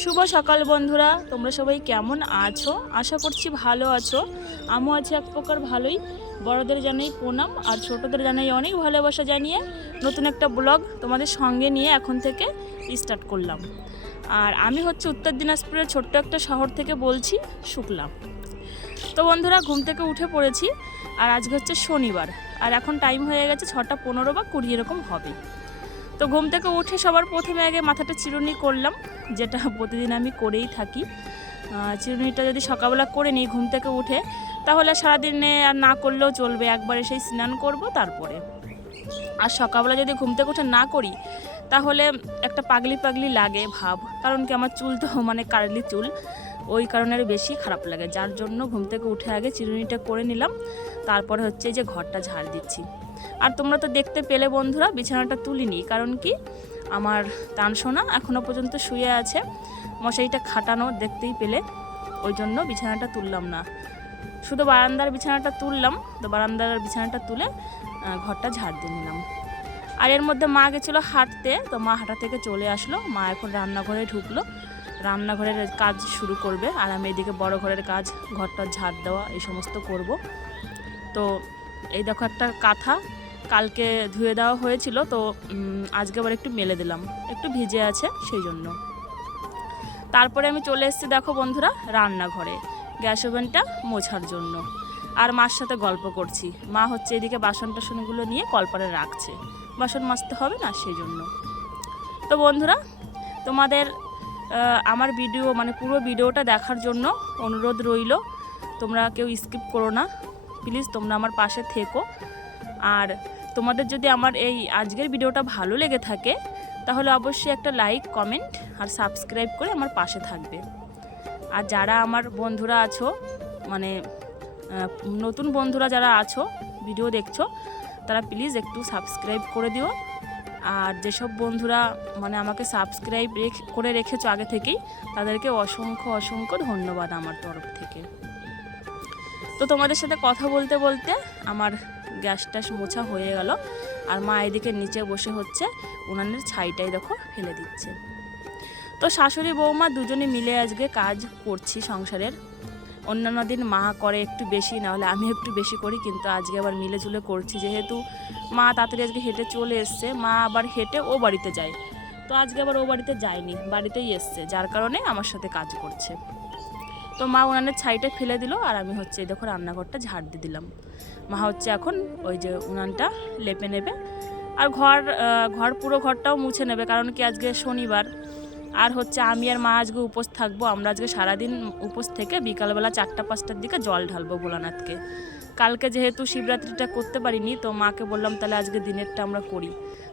শুভ সকাল বন্ধুরা, তোমরা সবাই কেমন আছো? আশা করছি ভালো আছো। আমিও আছি এক প্রকার ভালোই। বড়দের জানাই প্রণাম, আর ছোটদের জানাই অনেক ভালোবাসা জানিয়ে নতুন একটা ব্লগ তোমাদের সঙ্গে নিয়ে এখন থেকে স্টার্ট করলাম। আর আমি হচ্ছে উত্তর দিনাজপুরের ছোট্ট একটা শহর থেকে বলছি, শুক্লা। তো বন্ধুরা, ঘুম থেকে উঠে পড়েছি, আর আজকে হচ্ছে শনিবার, আর এখন টাইম হয়ে গেছে ছটা পনেরো বা কুড়ি এরকম হবে। তো ঘুম থেকে উঠে সবার প্রথমে আগে মাথাটা চিরুনি করলাম, যেটা প্রতিদিন আমি করেই থাকি। চিরুনিটা যদি সকালবেলা করে নিই ঘুম থেকে উঠে, তাহলে সারাদিনে আর না করলেও চলবে। একবারে সেই স্নান করব, তারপরে। আর সকালবেলা যদি ঘুম থেকে উঠে না করি, তাহলে একটা পাগলি পাগলি লাগে ভাব। কারণ কি আমার চুল তো মানে কার্লি চুল, ওই কারণে আরও বেশি খারাপ লাগে। যার জন্য ঘুম থেকে উঠে আগে চিরুনিটা করে নিলাম, তারপরে হচ্ছে যে ঘরটা ঝাড় দিচ্ছি। আর তোমরা তো দেখতে পেলে বন্ধুরা, বিছানাটা তুলিনি। কারণ কি? আমার তান সোনা এখনও পর্যন্ত শুয়ে আছে। মশারিটা খাটানো দেখতেই পেলে। ওই জন্য বিছানাটা তুললাম না। শুধু বারান্দার বিছানাটা তুললাম। তো বারান্দার বিছানাটা তুলে ঘরটা ঝাড় দিয়ে নিলাম। আর এর মধ্যে মা গেছিল হাঁটতে। তো মা হাঁটা থেকে চলে আসলো। মা এখন রান্নাঘরে ঢুকলো। রান্নাঘরের কাজ শুরু করবে। আর আমি এদিকে বড় ঘরের কাজ, ঘরটা ঝাড় দেওয়া, এই সমস্ত করব। তো এই দেখো একটা কাঁথা, কালকে ধুয়ে দেওয়া হয়েছিল, তো আজকে আবার একটু মেলে দিলাম। একটু ভিজে আছে, সেই জন্য। তারপরে আমি চলে এসেছি, দেখো বন্ধুরা, রান্নাঘরে। গ্যাস ওভেনটা মোছার জন্য। আর মার সাথে গল্প করছি। মা হচ্ছে এদিকে বাসন টাসনগুলো নিয়ে কলপারে রাখছে। বাসন মাজতে হবে না, সেই জন্য। তো বন্ধুরা, তোমাদের আমার ভিডিও মানে পুরো ভিডিওটা দেখার জন্য অনুরোধ রইল। তোমরা কেউ স্কিপ করো না। প্লিজ তোমরা আমার পাশে থেকো। আর তোমাদের যদি আমার এই আজকের ভিডিওটা ভালো লেগে থাকে, তাহলে অবশ্যই একটা লাইক, কমেন্ট আর সাবস্ক্রাইব করে আমার পাশে থাকবে। আর যারা আমার বন্ধুরা আছো মানে নতুন বন্ধুরা যারা আছো, ভিডিও দেখছ, তারা প্লিজ একটু সাবস্ক্রাইব করে দিও। আর যেসব বন্ধুরা মানে আমাকে সাবস্ক্রাইব করে রেখেছো আগে থেকেই, তাদেরকে অসংখ্য অসংখ্য ধন্যবাদ আমার তরফ থেকে। তো তোমাদের সাথে কথা বলতে বলতে আমার গ্যাস ট্যাস মোছা হয়ে গেল। আর মা এদিকে নিচে বসে হচ্ছে, উনানের ছাইটাই দেখো ফেলে দিচ্ছে। তো শাশুড়ি বৌমা দুজনে মিলে আজকে কাজ করছি সংসারের। অন্যান্য দিন মা করে একটু বেশি না হলে আমি একটু বেশি করি, কিন্তু আজকে আবার মিলে ঝুলে করছি। যেহেতু মা তাড়াতাড়ি আজকে হেঁটে চলে এসছে, মা আবার হেঁটে ও বাড়িতে যায়। তো আজকে আবার ও বাড়িতে যায়নি, বাড়িতেই এসছে, যার কারণে আমার সাথে কাজ করছে। তো মা উনানের ছাইটা ফেলে দিল আর আমি হচ্ছে এই দেখো রান্নাঘরটা ঝাড় দিয়ে দিলাম। মা হচ্ছে এখন ওই যে উনানটা লেপে নেবে। আর ঘর ঘর পুরো ঘরটাও মুছে নেবে কারণ কি আজকে শনিবার। আর হচ্ছে আমি আর মা আজকে উপোস থাকব, আমরা আজকে সারাদিন উপোস থেকে বিকালবেলা চারটা, পাঁচটার দিকে জল ঢালবো ভোলানাথকে। কালকে যেহেতু শিবরাত্রিটা করতে পারিনি, তো মাকে বললাম তাহলে আজকে দিনেরটা আমরা করি।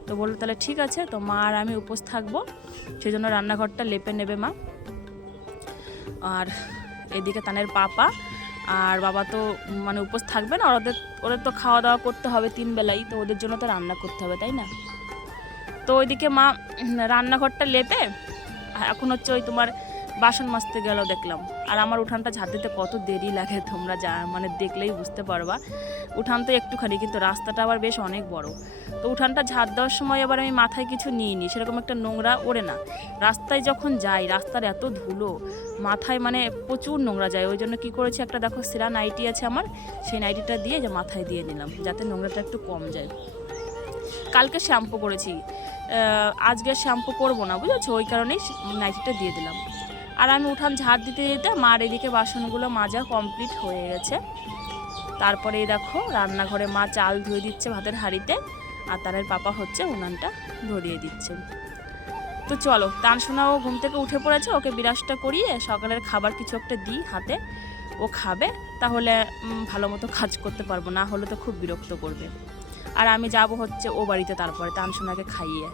তো বলল তাহলে ঠিক আছে, তো মা আর আমি উপোস থাকব সেই জন্য রান্নাঘরটা লেপে নেবে মা। আর এদিকে তানের পাপা আর বাবা তো মানে উপোস থাকবে না ওদের ওদের তো খাওয়া দাওয়া করতে হবে তিন বেলাই, তো ওদের জন্য তো রান্না করতে হবে, তাই না? তো ওইদিকে মা, রান্নাঘরটা লেপে এখন হচ্ছে ওই তোমার বাসন মাজতে গেল দেখলাম। আর আমার উঠানটা ঝাড় দিতে কত দেরি লাগে তোমরা যা মানে দেখলেই বুঝতে পারবা। উঠান তো একটুখানি, কিন্তু রাস্তাটা আবার বেশ অনেক বড়। তো উঠানটা ঝাড় দেওয়ার সময় আবার আমি মাথায় কিছু নিইনি, সেরকম একটা নোংরা ওড়ে না। রাস্তায় যখন যাই, রাস্তার এত ধুলো, মাথায় মানে প্রচুর নোংরা যায়। ওই জন্য কী করেছি, একটা দেখো সেরা নাইটি আছে আমার, সেই নাইটিটা দিয়ে যে মাথায় দিয়ে নিলাম, যাতে নোংরাটা একটু কম যায়। কালকে শ্যাম্পু করেছি। আজকে শ্যাম্পু করব না, বুঝেছ? ওই কারণেই নাইটিটা দিয়ে দিলাম। আর আমি উঠান ঝাড় দিতে দিতে মার এদিকে বাসনগুলো মাজা কমপ্লিট হয়ে গেছে। তারপরে এই দেখো, রান্নাঘরে মা চাল ধুয়ে দিচ্ছে ভাতের হাঁড়িতে আর তারের পাপা হচ্ছে উনানটা ধরিয়ে দিচ্ছে। তো চলো তার শোনাও ঘুম থেকে উঠে পড়েছে, ওকে বিরাজটা করিয়ে সকালের খাবার কিছু একটা দিই হাতে, ও খাবে, তাহলে ভালো মতো কাজ করতে পারব, না হলে তো খুব বিরক্ত করবে। আর আমি যাব হচ্ছে ও বাড়িতে তারপরে তানসোনাকে খাইয়ে।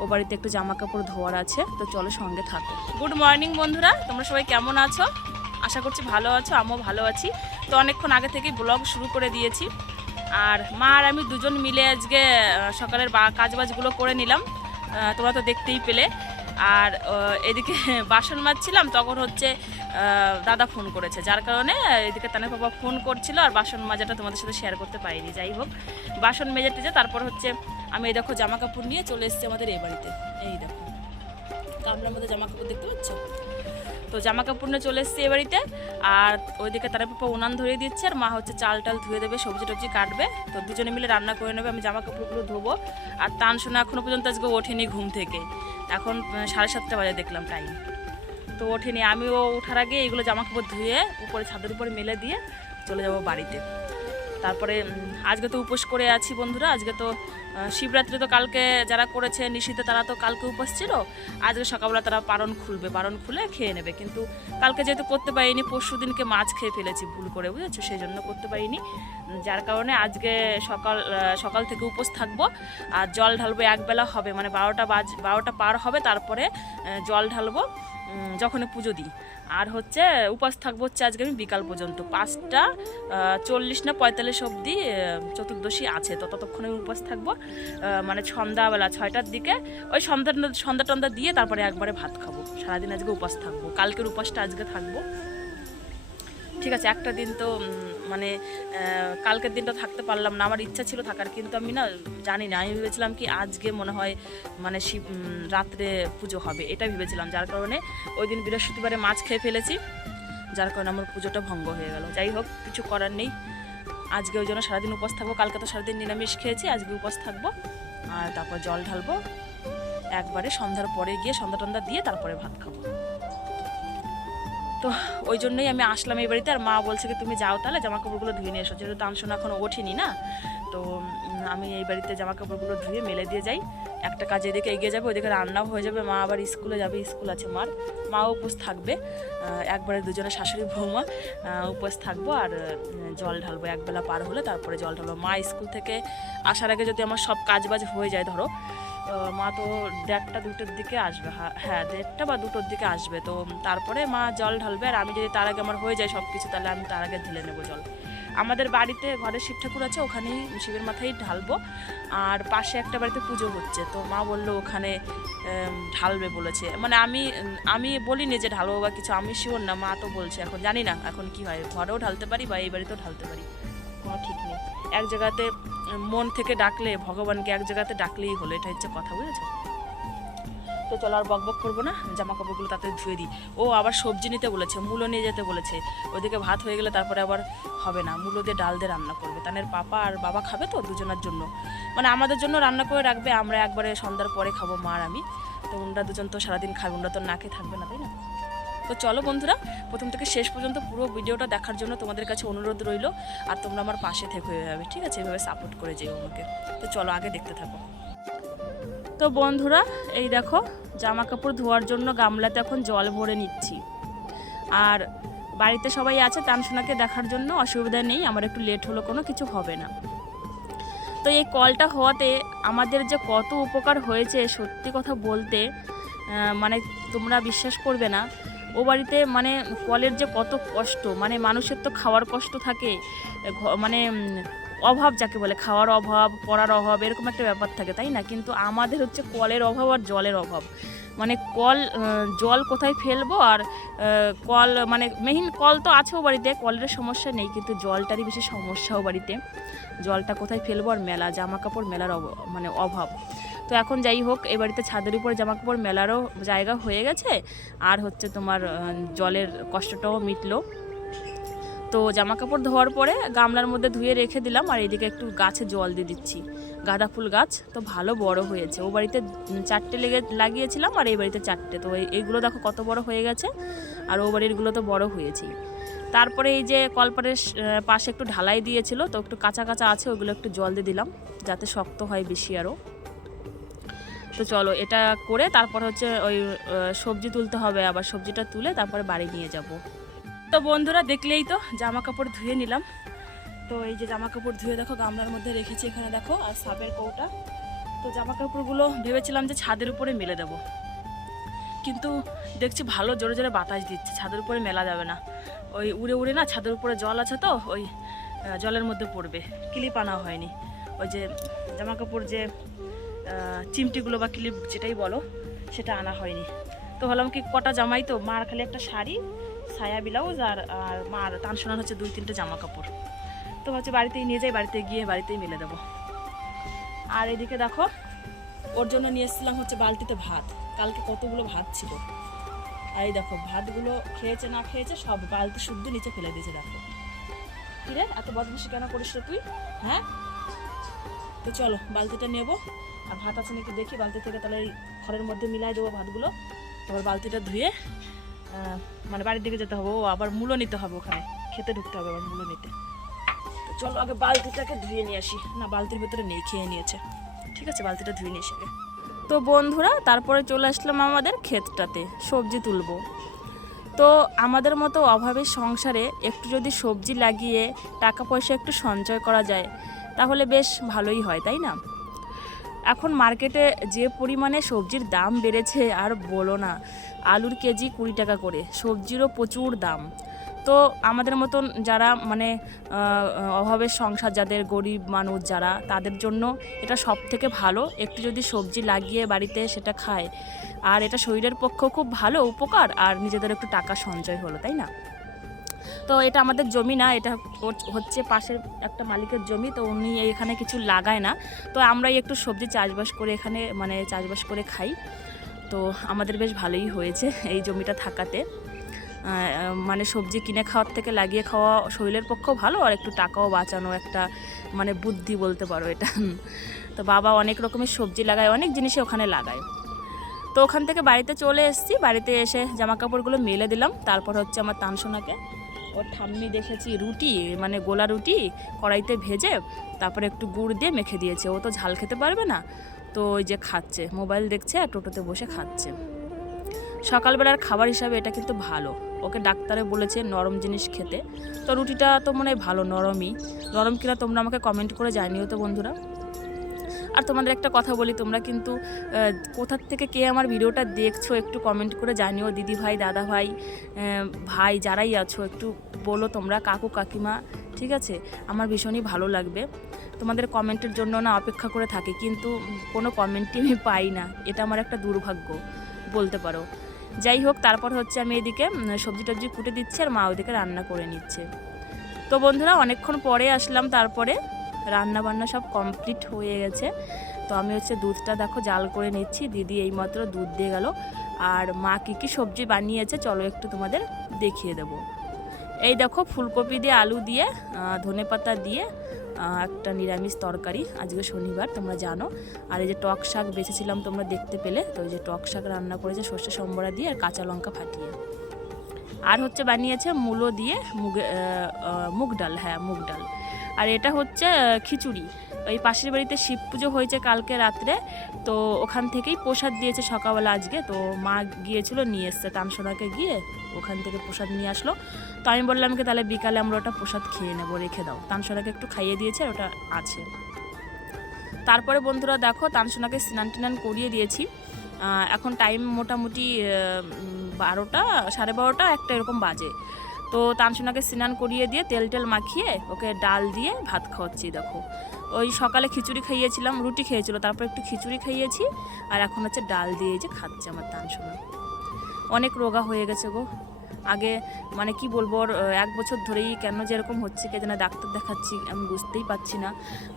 ও বাড়িতে একটু জামা কাপড় ধোয়ার আছে, তো চলো সঙ্গে থাকো। গুড মর্নিং বন্ধুরা। তোমরা সবাই কেমন আছো? আশা করছি ভালো আছো, আমিও ভালো আছি। তো অনেকক্ষণ আগে থেকেই ব্লগ শুরু করে দিয়েছি। আর মা আর আমি দুজন মিলে আজকে সকালের বা, কাজবাজগুলো করে নিলাম। তোমরা তো দেখতেই পেলে। আর এদিকে বাসন মাজছিলাম, তখন হচ্ছে দাদা ফোন করেছে। যার কারণে এদিকে তানের বাবা ফোন করছিল, আর বাসন মাজাটা তোমাদের সাথে শেয়ার করতে পারিনি। যাই হোক, বাসন মেজে টেজে তারপর হচ্ছে আমি এই দেখো জামা কাপড় নিয়ে চলে এসেছি আমাদের এই বাড়িতে। এই দেখো। গামলার মধ্যে জামা কাপড় দেখতে পাচ্ছ? তো জামা কাপড় নিয়ে চলে এসেছি এ বাড়িতে। আর ওইদিকে তারা পাপা উনান ধরিয়ে দিচ্ছে আর মা হচ্ছে চাল টাল ধুয়ে দেবে, সবজি টবজি কাটবে। তো দুজনে মিলে রান্না করে নেবে, আমি জামা কাপড়গুলো ধোবো। আর তান শোনা এখনও পর্যন্ত আজকে ওঠেনি ঘুম থেকে। এখন সাড়ে সাতটা বাজে দেখলাম টাইম তো ওঠেনি, আমিও ওঠার আগে এইগুলো জামা কাপড় ধুয়ে উপরে ছাদের উপরে মেলে দিয়ে চলে যাব বাড়িতে। তারপরে আজকে তো উপোস করে আছি বন্ধুরা, আজকে তো শিবরাত্রি তো কালকে যারা করেছে নিশীতে তারা তো কালকে উপোস ছিল, আজকে সকালবেলা তারা পারণ খুলবে, পারণ খুলে খেয়ে নেবে, কিন্তু কালকে যেহেতু করতে পারিনি, পরশু দিনকে মাছ খেয়ে ফেলেছি ভুল করে, বুঝেছ? সেই জন্য করতে পারিনি যার কারণে আজকে সকাল সকাল থেকে উপোস থাকব, আর জল ঢালবো একবেলা হবে মানে বারোটা বাজ, বারোটা পার হবে, তারপরে জল ঢালবো যখন পুজো দিই। আর হচ্ছে উপাস থাকব হচ্ছে আজকে আমি বিকাল পর্যন্ত। পাঁচটা চল্লিশ না পঁয়তাল্লিশ অবধি চতুর্দশী আছে, তো ততক্ষণ আমি উপাস থাকব মানে সন্ধ্যাবেলা ছয়টার দিকে। ওই সন্ধ্যা সন্ধ্যা টন্ধা দিয়ে তারপরে একবারে ভাত খাব। সারাদিন আজকে উপাস থাকব। কালকের উপাসটা আজকে থাকব। ঠিক আছে, একটা দিন তো মানে কালকের দিনটা থাকতে পারলাম না, আমার ইচ্ছা ছিল থাকার, কিন্তু আমি না জানি না, আমি ভেবেছিলাম কি আজকে মনে হয় মানে শিব রাত্রে পুজো হবে এটা ভেবেছিলাম, যার কারণে ওই দিন বৃহস্পতিবারে মাছ খেয়ে ফেলেছি, যার কারণে আমার পুজোটা ভঙ্গ হয়ে গেল, যাই হোক, কিছু করার নেই, আজকে ওই জন্য সারাদিন উপোস থাকব, কালকে তো সারাদিন নিরামিষ খেয়েছি, আজকে উপোস থাকব, আর তারপর জল ঢালবো, একবারে সন্ধ্যার পরে গিয়ে সন্ধ্যা টন্ধা দিয়ে তারপরে ভাত খাব। তো ওই জন্যই আমি আসলাম এই বাড়িতে। আর মা বলছে কি, তুমি যাও তাহলে জামা কাপড়গুলো ধুয়ে নিয়ে এসো। যেহেতু তানসোনা এখনও ওঠেনি না, তো আমি এই বাড়িতে জামা কাপড়গুলো ধুয়ে মেলে দিয়ে যাই। একটা কাজ এদিকে এগিয়ে যাবে ওদিকে রান্নাও হয়ে যাবে। মা আবার স্কুলে যাবে, স্কুল আছে মার। মাও উপোস থাকবে। একবারে দুজনে শাশুড়ি বৌমা উপোস থাকব আর জল ঢালবো। একবেলা পার হলে তারপরে জল ঢালবো। মা স্কুল থেকে আসার আগে যদি আমার সব কাজ বাজ হয়ে যায়, ধরো মা তো দেড়টা দুটোর দিকে আসবে হ্যাঁ দেড়টা বা দুটোর দিকে আসবে। তো তারপরে মা জল ঢালবে আর আমি যদি তার আগে আমার হয়ে যায় সব কিছু তাহলে আমি তার আগে ঢেলে নেব জল। আমাদের বাড়িতে ঘরে শিব ঠাকুর আছে ওখানেই শিবের মাথায় ঢালবো। আর পাশে একটা বাড়িতে পুজো হচ্ছে তো মা বলল ওখানে ঢালবে বলেছে। মানে আমি আমি বলিনি যে ঢালবো বা কিছু আমি শিওর না মা তো বলছে। এখন জানি না এখন কি হয় ঘরেও ঢালতে পারি বা এই বাড়িতেও ঢালতে পারি। কোনো ঠিক নেই। এক জায়গাতে মন থেকে ডাকলে, ভগবানকে এক জায়গাতে ডাকলেই হলো, এটা হচ্ছে কথা, বুঝেছ? তো চলো আর বক বক করব না জামা কাপড়গুলো তাতে ধুয়ে দিই। ও আবার সবজি নিতে বলেছে, মূলো নিয়ে যেতে বলেছে। ওদিকে ভাত হয়ে গেলে তারপরে আবার হবে না, মূলো দিয়ে ডাল দিয়ে রান্না করবে। তানের পাপা আর বাবা খাবে তো দুজনের জন্য। মানে আমাদের জন্য রান্না করে রাখবে, আমরা একবারে সন্ধ্যার পরে খাব মা আর আমি। তো ওনরা দুজন তো সারাদিন খাবে ওনরা তো না খেয়ে থাকবে না, তাই না? তো চলো বন্ধুরা, প্রথম থেকে শেষ পর্যন্ত পুরো ভিডিওটা দেখার জন্য তোমাদের কাছে অনুরোধ রইল। আর তোমরা আমার পাশে থেকে এভাবে, ঠিক আছে? এভাবে সাপোর্ট করে যেও আমাকে। তো চলো আগে দেখতে থাকো। তো বন্ধুরা, এই দেখো জামা কাপড় ধোয়ার জন্য গামলাতে এখন জল ভরে নিচ্ছি। আর বাড়িতে সবাই আছে, তানসোনাকে দেখার জন্য অসুবিধা নেই, আমার একটু লেট হলো, কোনো কিছু হবে না। তো এই কলটা হওয়াতে আমাদের যে কত উপকার হয়েছে, সত্যি কথা বলতে মানে তোমরা বিশ্বাস করবে না ও বাড়িতে মানে কলের যে কত কষ্ট মানে মানুষের তো খাওয়ার কষ্ট থাকে মানে অভাব যাকে বলে, খাওয়ার অভাব, পড়ার অভাব, এরকম একটা ব্যাপার থাকে, তাই না? কিন্তু আমাদের হচ্ছে কলের অভাব আর জলের অভাব। মানে কল জল কোথায় ফেলব আর কল মানে মেহিন কল তো আছেও বাড়িতে, কলের সমস্যা নেই, কিন্তু জলটারই বেশি সমস্যাও বাড়িতে। জলটা কোথায় ফেলব আর মেলা, জামা কাপড় মেলার মানে অভাব। তো এখন যাই হোক, এ বাড়িতে ছাদের উপর জামা কাপড় মেলারও জায়গা হয়ে গেছে। আর হচ্ছে তোমার জলের কষ্টটাও মিটলো। তো জামা কাপড় ধোয়ার পরে গামলার মধ্যে ধুয়ে রেখে দিলাম, আর এদিকে একটু গাছে জল দিয়ে দিচ্ছি। গাঁদা ফুল গাছ, তো ভালো বড় হয়েছে। ও বাড়িতে চারটে লেগে, লাগিয়েছিলাম, আর এই বাড়িতে চারটে। তো এই- এইগুলো দেখো কত বড় হয়ে গেছে, আর ও বাড়িরগুলো তো বড় হয়েছেই তারপরে এই যে কলপারের পাশে একটু ঢালাই দিয়েছিল, তো একটু কাঁচা কাঁচা আছে, ওগুলো একটু জল দিয়ে দিলাম, যাতে শক্ত হয় বেশি আরও। তো চলো এটা করে তারপর হচ্ছে ওই সবজি তুলতে হবে, আবার সবজিটা তুলে তারপরে বাড়ি নিয়ে যাব। তো বন্ধুরা দেখলেই তো জামা কাপড় ধুয়ে নিলাম। তো এই যে জামা কাপড় ধুয়ে দেখো, গামলার মধ্যে রেখেছি এখানে দেখো, আর সাপের কৌটা। তো জামা কাপড়গুলো ভেবেছিলাম যে ছাদের উপরে মেলে দেবো। কিন্তু দেখছি ভালো জোরে জোরে বাতাস দিচ্ছে, ছাদের উপরে মেলা যাবে না। ওই উড়ে উড়ে না ছাদের উপরে জল আছে তো, ওই জলের মধ্যে পড়বে ক্লিপ আনা হয়নি। ওই যে জামা কাপড় যে চিমটিগুলো বা ক্লিপ যেটাই বলো, সেটা আনা হয়নি। তো ভাবলাম কি কটা জামাই তো, মার খালি একটা শাড়ি সায়া ব্লাউজ আর আর মার টান শোনার হচ্ছে দুই তিনটে জামা কাপড়। তো ভাবছি বাড়িতেই নিয়ে যাই, বাড়িতে গিয়ে বাড়িতেই মেলে দেবো। আর এদিকে দেখো, ওর জন্য নিয়ে এসেছিলাম হচ্ছে বালতিতে ভাত। কালকে কতগুলো ভাত ছিল। আর এই দেখো, ভাতগুলো খেয়েছে না খেয়েছে, সব বালতি শুদ্ধ নিচে ফেলে দিয়েছে, দেখো। কি রে এত বদমাসি কেন করিস তুই হ্যাঁ? তো চলো, বালতিটা নেব। আর ভাত আছে নাকি দেখি, বালতি থেকে তাহলে ঘরের মধ্যে মিলাই দেবো ভাতগুলো। তারপর বালতিটা ধুয়ে মানে বাড়ির দিকে যেতে হবে। ও আবার মূলো নিতে হবে ওখানে, খেতে ঢুকতে হবে আবার মূলো নিতে। তো চলো আগে বালতিটাকে ধুয়ে নিয়ে আসি। না, বালতির ভেতরে নেই, খেয়ে নিয়েছে। ঠিক আছে, বালতিটা ধুয়ে নিয়ে এসে তো বন্ধুরা, তারপরে চলে আসলাম আমাদের ক্ষেতটাতে, সবজি তুলবো। তো আমাদের মতো অভাবের সংসারে একটু যদি সবজি লাগিয়ে টাকা পয়সা একটু সঞ্চয় করা যায়, তাহলে বেশ ভালোই হয়, তাই না? এখন মার্কেটে যে পরিমাণে সবজির দাম বেড়েছে আর বলো না, আলুর কেজি কুড়ি টাকা করে, সবজিরও প্রচুর দাম। তো আমাদের মতন যারা মানে অভাবের সংসার, যাদের গরিব মানুষ যারা, তাদের জন্য এটা সব থেকে ভালো। একটু যদি সবজি লাগিয়ে বাড়িতে সেটা খায়। আর এটা শরীরের পক্ষেও খুব ভালো, উপকার। আর নিজেদের একটু টাকা সঞ্চয় হলো, তাই না? তো এটা আমাদের জমি না, এটা হচ্ছে পাশের একটা মালিকের জমি, তো উনি এখানে কিছু লাগায় না। তো আমরাই একটু সবজি চাষবাস করে এখানে মানে চাষবাস করে খাই। তো আমাদের বেশ ভালোই হয়েছে এই জমিটা থাকাতে। মানে সবজি কিনে খাওয়ার থেকে লাগিয়ে খাওয়া শরীরের পক্ষেও ভালো, আর একটু টাকাও বাঁচানো একটা মানে বুদ্ধি বলতে পারো এটা। তো বাবা অনেক রকমের সবজি লাগায়, অনেক জিনিসই ওখানে লাগায়। তো ওখান থেকে বাড়িতে চলে এসেছি। বাড়িতে এসে জামা কাপড়গুলো মেলে দিলাম। তারপর হচ্ছে আমার তানসোনাকে। ওর ঠাম্মি দেখেছি রুটি মানে গোলা রুটি কড়াইতে ভেজে তারপরে একটু গুড় দিয়ে মেখে দিয়েছে। ও তো ঝাল খেতে পারবে না। তো ওই যে খাচ্ছে, মোবাইল দেখছে আর টোটোতে বসে খাচ্ছে। সকালবেলার খাবার হিসাবে এটা কিন্তু ভালো। ওকে ডাক্তারে বলেছে নরম জিনিস খেতে। তো রুটিটা তো মনে হয় ভালো, নরমই। নরম কিনা তোমরা আমাকে কমেন্ট করে জানিও তো বন্ধুরা। আর তোমাদের একটা কথা বলি, তোমরা কিন্তু কোথার থেকে কে আমার ভিডিওটা দেখছ একটু কমেন্ট করে জানিও। দিদি ভাই, দাদা ভাই ভাই যারাই আছো, একটু বলো তোমরা, কাকু, কাকিমা, ঠিক আছে? আমার ভীষণই ভালো লাগবে। তোমাদের কমেন্টের জন্য না অপেক্ষা করে থাকি, কিন্তু কোনো কমেন্টই আমি পাই না। এটা আমার একটা দুর্ভাগ্য, বলতে পারো। যাই হোক, তারপর হচ্ছে আমি এদিকে সবজি টবজি কুটে দিচ্ছি আর মা ওদিকে রান্না করে নিচ্ছে। তো বন্ধুরা, অনেকক্ষণ পরে আসলাম, তারপরে রান্না বান্না সব কমপ্লিট হয়ে গেছে। তো আমি হচ্ছে দুধটা দেখো জাল করে নিচ্ছি। দিদি এইমাত্র দুধ দিয়ে গেল। আর মা কী কী সবজি বানিয়েছে, চলো একটু তোমাদের দেখিয়ে দেবো। এই দেখো ফুলকপি দিয়ে আলু দিয়ে ধনে পাতা দিয়ে একটা নিরামিষ তরকারি। আজকে শনিবার, তোমরা জানো। আর এই যে টক শাক বেছেছিলাম তোমরা দেখতে পেলে। তো এই যে টক শাক রান্না করেছে সর্ষে সম্বরা দিয়ে আর কাঁচা লঙ্কা ফাটিয়ে। আর হচ্ছে বানিয়েছে মূলো দিয়ে মুগে মুগ ডাল হ্যাঁ মুগ ডাল। আর এটা হচ্ছে খিচুড়ি। ওই পাশের বাড়িতে শিব পুজো হয়েছে কালকে রাত্রে, তো ওখান থেকেই প্রসাদ দিয়েছে সকালবেলা আজকে। তো মা গিয়েছিল, নিয়ে এসছে তানসোনাকে গিয়ে, ওখান থেকে প্রসাদ নিয়ে আসলো। তো আমি বললাম কি, তাহলে বিকালে আমরা ওটা প্রসাদ খেয়ে নেব, রেখে দাও। তানসোনাকে একটু খাইয়ে দিয়েছে, আর ওটা আছে। তারপরে বন্ধুরা দেখো তানসোনাকে স্নান টিনান করিয়ে দিয়েছি। এখন টাইম মোটামুটি বারোটা, সাড়ে বারোটা, একটা এরকম বাজে। তো তানসোনাকে স্নান করিয়ে দিয়ে তেল টেল মাখিয়ে ওকে ডাল দিয়ে ভাত খাওয়াচ্ছি, দেখো। ওই সকালে খিচুড়ি খাইয়েছিলাম, রুটি খেয়েছিল, তারপর একটু খিচুড়ি খাইয়েছি, আর এখন হচ্ছে ডাল দিয়ে যে খাচ্ছে আমার তানসোনা। অনেক রোগা হয়ে গেছে গো। আগে মানে কি বলব এক বছর ধরেই কেন যে এরকম হচ্ছে কে যেন ডাক্তার দেখাচ্ছি, আমি বুঝতেই পারছি না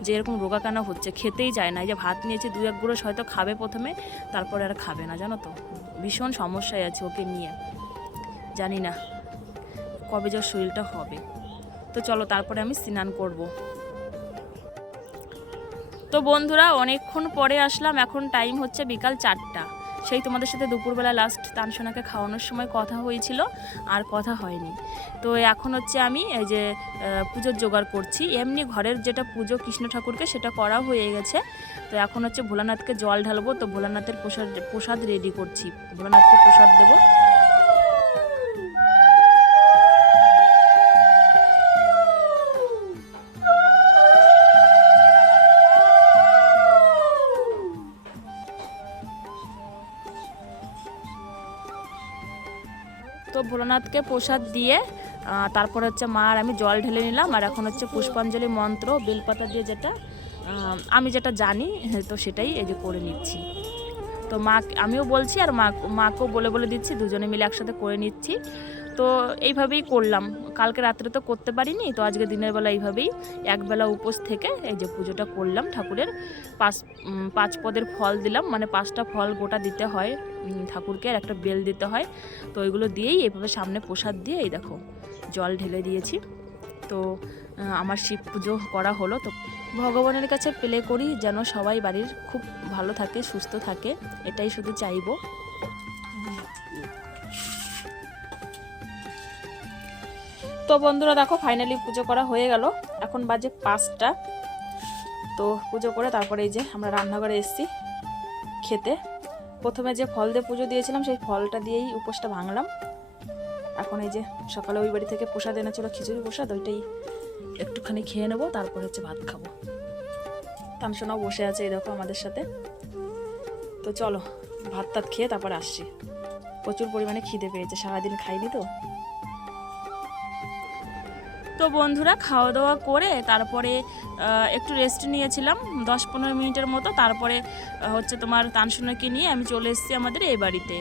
যে এরকম রোগা কেন হচ্ছে, খেতেই যায় না। এই যে ভাত নিয়েছে, দু এক গুঁড়ো হয়তো খাবে প্রথমে, তারপরে আর খাবে না, জানো তো? ভীষণ সমস্যায় আছে ওকে নিয়ে। জানি না। কবে যে শরীরটা হবে। তো চলো তারপরে আমি স্নান করব। তো বন্ধুরা, অনেকক্ষণ পরে আসলাম। এখন টাইম হচ্ছে বিকাল চারটা। সেই তোমাদের সাথে দুপুরবেলা লাস্ট তানসোনাকে খাওয়ানোর সময় কথা হয়েছিল, আর কথা হয়নি। তো এখন হচ্ছে আমি এই যে পুজোর জোগাড় করছি। এমনি ঘরের যেটা পুজো কৃষ্ণ ঠাকুরকে, সেটা করা হয়ে গেছে। তো এখন হচ্ছে ভোলানাথকে জল ঢালবো। তো ভোলানাথের প্রসাদ প্রসাদ রেডি করছি। ভোলানাথকে প্রসাদ দেবো। ভোলানাথকে প্রসাদ দিয়ে তারপর হচ্ছে মার আমি জল ঢেলে নিলাম, আর এখন হচ্ছে পুষ্পাঞ্জলি মন্ত্র, বেলপাতা দিয়ে যেটা আমি যেটা জানি, তো সেটাই এই যে করে নিচ্ছি। তো মা, আমিও বলছি আর মা, মাকেও বলে বলে দিচ্ছি, দুজনে মিলে একসাথে করে নিচ্ছি। তো এইভাবেই করলাম। কালকে রাত্রে তো করতে পারিনি, তো আজকে দিনের বেলা এইভাবেই একবেলা উপোস থেকে এই যে পুজোটা করলাম ঠাকুরের। পাঁচ পাঁচ পদের ফল দিলাম মানে পাঁচটা ফল গোটা দিতে হয় ঠাকুরকে আর একটা বেল দিতে হয়। তো ওইগুলো দিয়েই এইভাবে সামনে প্রসাদ দিয়ে এই দেখো জল ঢেলে দিয়েছি। তো আমার শিব পুজো করা হলো, তো ভগবানের কাছে প্লে করি যেন সবাই বাড়ির খুব ভালো থাকে, সুস্থ থাকে, এটাই শুধু চাইব। তো বন্ধুরা দেখো ফাইনালি পুজো করা হয়ে গেল। এখন বাজে পাঁচটা। তো পুজো করে তারপরে এই যে আমরা রান্নাঘরে এসেছি খেতে। প্রথমে যে ফল দিয়ে পুজো দিয়েছিলাম, সেই ফলটা দিয়েই উপোসটা ভাঙলাম। এখন এই যে সকালে ওই বাড়ি থেকে প্রসাদ এনেছিল, খিচুড়ি প্রসাদ, ওইটাই একটুখানি খেয়ে নেব, তারপর হচ্ছে ভাত খাব। তানসোনাও বসে আছে এই দেখো আমাদের সাথে। তো চলো ভাত টাত খেয়ে তারপর আসছি। প্রচুর পরিমাণে খিদে পেয়েছে, সারাদিন খাইনি তো। তো বন্ধুরা খাওয়া দাওয়া করে তারপরে একটু রেস্ট নিয়েছিলাম, দশ পনেরো মিনিটের মতো। তারপরে হচ্ছে তোমার তানসোনাকে নিয়ে আমি চলে এসেছি আমাদের এই বাড়িতে।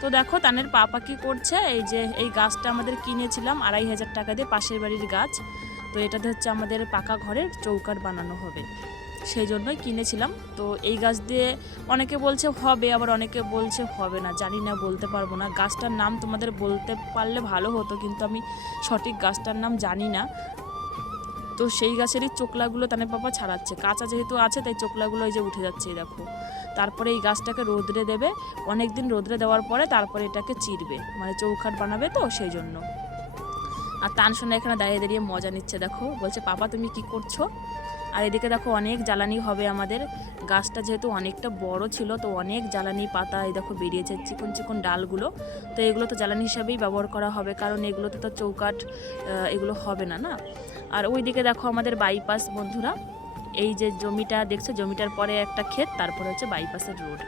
তো দেখো তানের পাপা কি করছে? এই যে, এই গাছটা আমাদের কিনেছিলাম, আড়াই হাজার টাকা দিয়ে পাশের বাড়ির গাছ। তো এটাতে হচ্ছে আমাদের পাকা ঘরের চৌকাট বানানো হবে। সেই জন্যই কিনেছিলাম। তো এই গাছ দিয়ে অনেকে বলছে হবে, আবার অনেকে বলছে হবে না। জানি না, বলতে পারব না। গাছটার নাম তোমাদের বলতে পারলে ভালো হতো, কিন্তু আমি সঠিক গাছটার নাম জানি না। তো সেই গাছেরই চোকলাগুলো তানে বাবা ছাড়াচ্ছে। কাঁচা যেহেতু আছে, তাই চোকলাগুলো এই যে উঠে যাচ্ছে দেখো। তারপরে এই গাছটাকে রোদরে দেবে। অনেক দিন রোদরে দেওয়ার পরে তারপরে এটাকে চিরবে। মানে চৌখাট বানাবে তো, সেই জন্য। আর তান শোনা এখানে দাঁড়িয়ে দাঁড়িয়ে মজা নিচ্ছে, দেখো। বলছে, পাপা, তুমি কি করছ? আর এদিকে দেখো অনেক জ্বালানি হবে আমাদের। গাছটা যেহেতু অনেকটা বড় ছিল তো অনেক জ্বালানি পাতা এই দেখো বেরিয়েছে চিকন চিকন ডালগুলো। তো এগুলো তো জ্বালানি হিসাবেই ব্যবহার করা হবে কারণ এগুলোতে তো আহ, এগুলো হবে না না? আর ওইদিকে দেখো আমাদের বাইপাস বন্ধুরা এই যে জমিটা দেখছ জমিটার পরে একটা ক্ষেত তারপরে হচ্ছে বাইপাসের রোড।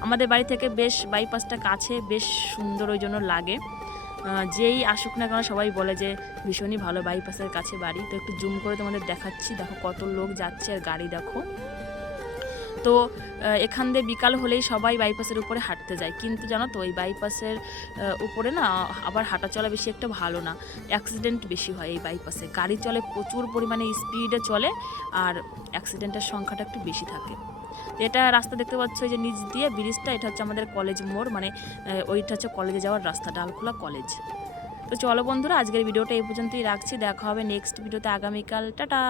আমাদের বাড়ি থেকে বেশ বাইপাসটা কাছে বেশ সুন্দর ওই জন্য লাগে। যেই আসুক না কেন সবাই বলে যে ভীষণই ভালো বাইপাসের কাছে বাড়ি। তো একটু জুম করে তোমাদের দেখাচ্ছি। দেখো কত লোক যাচ্ছে আর গাড়ি দেখো। তো এখান দিয়ে বিকাল হলেই সবাই বাইপাসের উপরে হাঁটতে যায়। কিন্তু জানো তো, ওই বাইপাসের উপরে না আবার হাঁটা চলা বেশি একটা ভালো না। অ্যাক্সিডেন্ট বেশি হয় এই বাইপাসে। গাড়ি চলে প্রচুর পরিমাণে স্পিডে চলে আর অ্যাক্সিডেন্টের সংখ্যাটা একটু বেশি থাকে। এটা রাস্তা দেখতে পাচ্ছ যে নিচ দিয়ে, ব্রিজটা, এটা হচ্ছে আমাদের কলেজ মোড় মানে ওইটা হচ্ছে কলেজে যাওয়ার রাস্তা, ডালখোলা কলেজ। তো চলো বন্ধুরা, আজকের ভিডিওটা এই পর্যন্তই রাখছি, দেখা হবে নেক্সট ভিডিওতে আগামীকাল, টাটা!